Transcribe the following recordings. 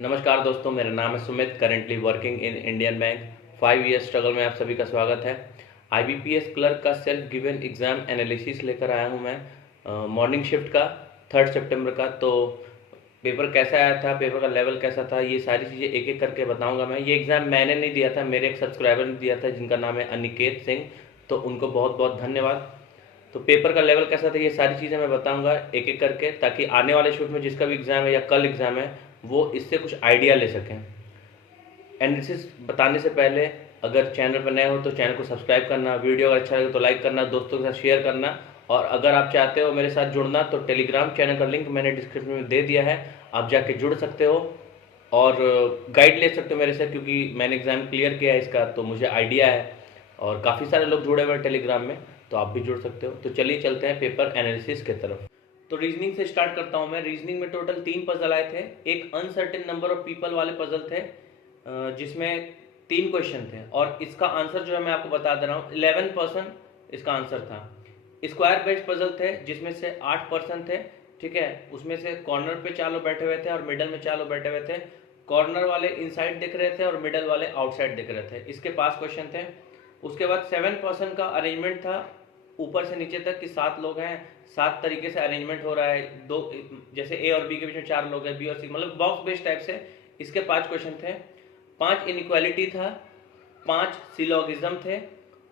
नमस्कार दोस्तों, मेरा नाम है Sumit, currently working in Indian bank. 5 year struggle में आप सभी का स्वागत है। आईबीपीएस क्लर्क का सेल्फ गिवन एग्ज़ाम एनालिसिस लेकर आया हूं मैं, मॉर्निंग शिफ्ट का 3 सितंबर का। तो पेपर कैसा आया था, पेपर का लेवल कैसा था, ये सारी चीज़ें एक एक करके बताऊंगा मैं। ये एग्ज़ाम मैंने नहीं दिया था, मेरे एक सब्सक्राइबर ने दिया था जिनका नाम है अनिकेत सिंह, तो उनको बहुत बहुत धन्यवाद। तो पेपर का लेवल कैसा था, ये सारी चीज़ें मैं बताऊंगा एक एक करके, ताकि आने वाले शिफ्ट में जिसका भी एग्ज़ाम है या कल एग्ज़ाम है वो इससे कुछ आइडिया ले सकें। एनालिसिस बताने से पहले अगर चैनल पर नए हो तो चैनल को सब्सक्राइब करना, वीडियो अगर अच्छा लगे तो लाइक करना, दोस्तों के साथ शेयर करना। और अगर आप चाहते हो मेरे साथ जुड़ना तो टेलीग्राम चैनल का लिंक मैंने डिस्क्रिप्शन में दे दिया है, आप जाके जुड़ सकते हो और गाइड ले सकते हो मेरे से, क्योंकि मैंने एग्ज़ाम क्लियर किया है इसका तो मुझे आइडिया है और काफ़ी सारे लोग जुड़े हुए हैं टेलीग्राम में, तो आप भी जुड़ सकते हो। तो चलिए चलते हैं पेपर एनालिसिस की तरफ। तो रीजनिंग से स्टार्ट करता हूं मैं। रीजनिंग में टोटल 3 पजल आए थे। एक अनसर्टेन नंबर ऑफ पीपल वाले पजल थे जिसमें 3 क्वेश्चन थे और इसका आंसर जो है मैं आपको बता दे रहा हूँ, 11% इसका आंसर था। स्क्वायर बेस्ड पजल थे जिसमें से 8% थे, ठीक है। उसमें से कॉर्नर पे 4 लोग बैठे हुए थे और मिडल में 4 लोग बैठे हुए थे। कॉर्नर वाले इनसाइड दिख रहे थे और मिडल वाले आउटसाइड दिख रहे थे। इसके पास क्वेश्चन थे। उसके बाद 7% का अरेंजमेंट था ऊपर से नीचे तक कि 7 लोग हैं, 7 तरीके से अरेंजमेंट हो रहा है। दो जैसे ए और बी के बीच में 4 लोग हैं, बी और सी, मतलब बॉक्स बेस्ड टाइप से। इसके 5 क्वेश्चन थे। 5 इनइक्वालिटी था, 5 सिलोगिज्म थे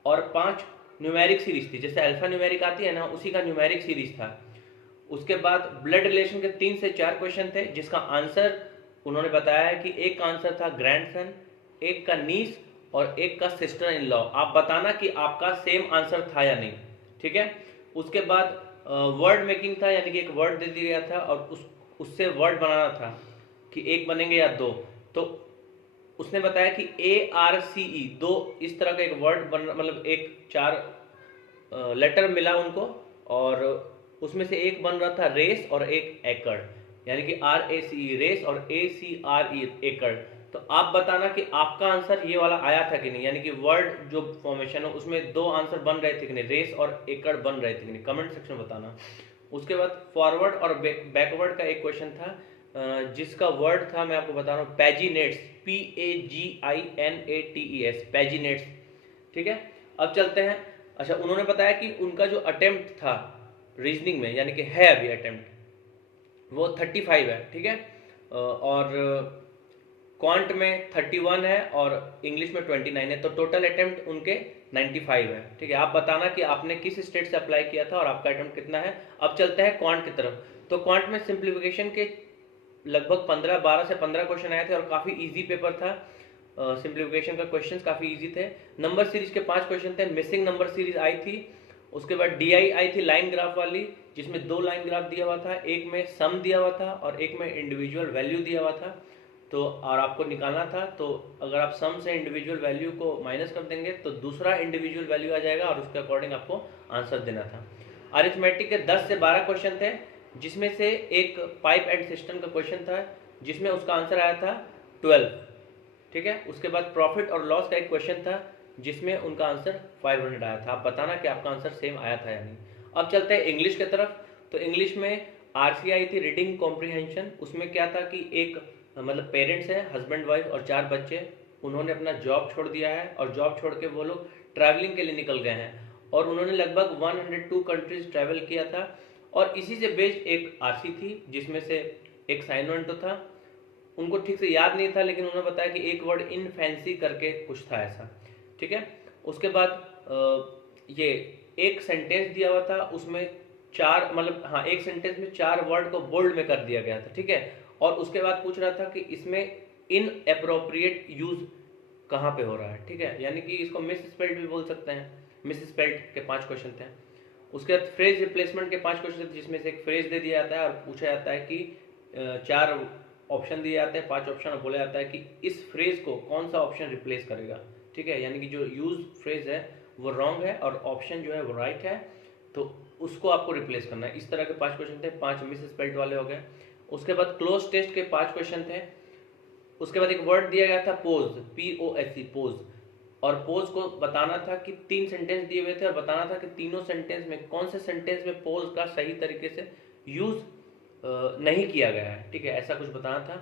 और 5 न्यूमेरिक सीरीज थी। जैसे अल्फा न्यूमेरिक आती है ना, उसी का न्यूमेरिक सीरीज था। उसके बाद ब्लड रिलेशन के 3 से 4 क्वेश्चन थे जिसका आंसर उन्होंने बताया है कि एक का आंसर था ग्रैंडसन, एक का नीस और एक का सिस्टर इन लॉ। आप बताना कि आपका सेम आंसर था या नहीं, ठीक है। उसके बाद वर्ड मेकिंग था, यानी कि एक वर्ड दे दिया गया था और उससे वर्ड बनाना था कि एक बनेंगे या दो। तो उसने बताया कि ARCE, दो इस तरह का एक वर्ड बन, मतलब एक 4 लेटर मिला उनको और उसमें से एक बन रहा था रेस और एक एकड़, यानी कि RACE रेस और ACRE एकड़। तो आप बताना कि आपका आंसर ये वाला आया था कि नहीं, यानी कि वर्ड जो फॉर्मेशन है उसमें 2 आंसर बन रहे थे कि नहीं, रेस और एकड़ बन रहे थे कि नहीं, कमेंट सेक्शन में बताना। उसके बाद फॉरवर्ड और बैकवर्ड का एक क्वेश्चन था जिसका वर्ड था, मैं आपको बता रहा हूँ, पैजिनेट्स, PAGINATES, पैजिनेट्स, ठीक है। अब चलते हैं। अच्छा, उन्होंने बताया कि उनका जो अटेम्प्ट था रीजनिंग में, यानी कि है अभी अटेम्प्ट, वो 35 है, ठीक है। और क्वांट में 31 है और इंग्लिश में 29 है, तो टोटल अटेम्प्ट उनके 95 है, ठीक है। आप बताना कि आपने किस स्टेट से अप्लाई किया था और आपका अटेम्प्ट कितना है। अब चलते हैं क्वांट की तरफ। तो क्वांट में सिंप्लीफिकेशन के लगभग 12 से 15 क्वेश्चन आए थे और काफ़ी इजी पेपर था। सिंप्लीफिकेशन का क्वेश्चन काफ़ी इजी थे। नंबर सीरीज के 5 क्वेश्चन थे। मिसिंग नंबर सीरीज आई थी। उसके बाद DI आई थी, लाइन ग्राफ वाली, जिसमें 2 लाइन ग्राफ दिया हुआ था, एक में सम दिया हुआ था और एक में इंडिविजुअल वैल्यू दिया हुआ था। तो और आपको निकालना था, तो अगर आप सम से इंडिविजुअल वैल्यू को माइनस कर देंगे तो दूसरा इंडिविजुअल वैल्यू आ जाएगा और उसके अकॉर्डिंग आपको आंसर देना था। अरिथमेटिक के 10 से 12 क्वेश्चन थे, जिसमें से एक पाइप एंड सिस्टम का क्वेश्चन था जिसमें उसका आंसर आया था 12, ठीक है। उसके बाद प्रॉफिट और लॉस का एक क्वेश्चन था जिसमें उनका आंसर 500 आया था। आप बताना कि आपका आंसर सेम आया था या नहीं। अब चलते हैं इंग्लिश की तरफ। तो इंग्लिश में RCI थी, रीडिंग कॉम्प्रीहेंशन। उसमें क्या था कि एक मतलब पेरेंट्स हैं, हस्बैंड वाइफ और 4 बच्चे, उन्होंने अपना जॉब छोड़ दिया है और जॉब छोड़ के वो लोग ट्रैवलिंग के लिए निकल गए हैं और उन्होंने लगभग 102 कंट्रीज ट्रैवल किया था। और इसी से बेस्ड एक RC थी जिसमें से एक साइनमेंट तो था, उनको ठीक से याद नहीं था, लेकिन उन्होंने बताया कि एक वर्ड इन फैंसी करके कुछ था ऐसा, ठीक है। उसके बाद ये एक सेंटेंस दिया हुआ था, उसमें 4 मतलब हाँ, एक सेंटेंस में 4 वर्ड को बोल्ड में कर दिया गया था, ठीक है। और उसके बाद पूछ रहा था कि इसमें इन अप्रोप्रिएट यूज कहाँ पे हो रहा है, ठीक है, यानी कि इसको मिस स्पेल्ड भी बोल सकते हैं। मिस स्पेल्ड के 5 क्वेश्चन थे। उसके बाद फ्रेज रिप्लेसमेंट के 5 क्वेश्चन थे, जिसमें से एक फ्रेज दे दिया जाता है और पूछा जाता है कि 4 ऑप्शन दिए जाते हैं, 5 ऑप्शन, और बोला जाता है कि इस फ्रेज को कौन सा ऑप्शन रिप्लेस करेगा, ठीक है। यानी कि जो यूज फ्रेज है वो रॉन्ग है और ऑप्शन जो है वो राइट है, तो उसको आपको रिप्लेस करना है। इस तरह के 5 क्वेश्चन थे, 5 मिस स्पेल्ड वाले हो गए। उसके बाद क्लोज टेस्ट के 5 क्वेश्चन थे। उसके बाद एक वर्ड दिया गया था पोज, POSE, पोज, और पोज को बताना था कि 3 सेंटेंस दिए हुए थे और बताना था कि तीनों सेंटेंस में कौन से सेंटेंस में पोज का सही तरीके से यूज नहीं किया गया है, ठीक है, ऐसा कुछ बताना था।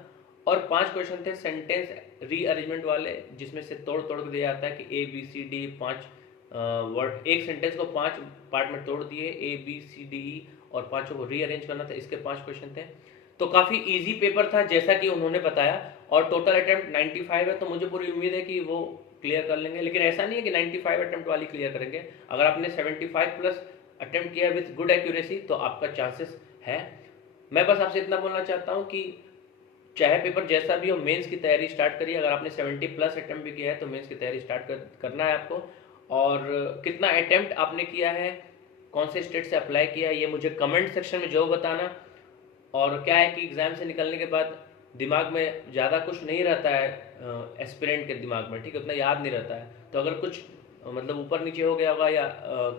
और 5 क्वेश्चन थे सेंटेंस रीअरेंजमेंट वाले, जिसमें से तोड़ तोड़ के दिया जाता है कि ABCD 5 वर्ड, एक सेंटेंस को 5 पार्ट में तोड़ दिए ABCDE और पांचों को रीअरेंज करना था। इसके 5 क्वेश्चन थे। तो काफ़ी इजी पेपर था जैसा कि उन्होंने बताया, और टोटल अटेम्प्ट 95 है, तो मुझे पूरी उम्मीद है कि वो क्लियर कर लेंगे। लेकिन ऐसा नहीं है कि 95 अटेम्प्ट वाली क्लियर करेंगे। अगर आपने 75 प्लस अटेम्प्ट किया विथ गुड एक्यूरेसी तो आपका चांसेस है। मैं बस आपसे इतना बोलना चाहता हूँ कि चाहे पेपर जैसा भी हो, मेंस की तैयारी स्टार्ट करिए। अगर आपने 70 प्लस अटेम्प्ट भी किया है तो मेंस की तैयारी स्टार्ट करना है आपको। और कितना अटेम्प्ट आपने किया है, कौन से स्टेट से अप्लाई किया है, ये मुझे कमेंट सेक्शन में जो बताना। और क्या है कि एग्ज़ाम से निकलने के बाद दिमाग में ज़्यादा कुछ नहीं रहता है, एस्पिरेंट के दिमाग में, ठीक है, उतना याद नहीं रहता है। तो अगर कुछ मतलब ऊपर नीचे हो गया होगा या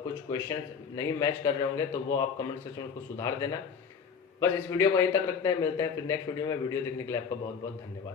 कुछ क्वेश्चंस नहीं मैच कर रहे होंगे तो वो आप कमेंट सेक्शन में उसको सुधार देना। बस इस वीडियो को यहीं तक रखते हैं, मिलते हैं फिर नेक्स्ट वीडियो में। वीडियो देखने के लिए आपका बहुत बहुत धन्यवाद।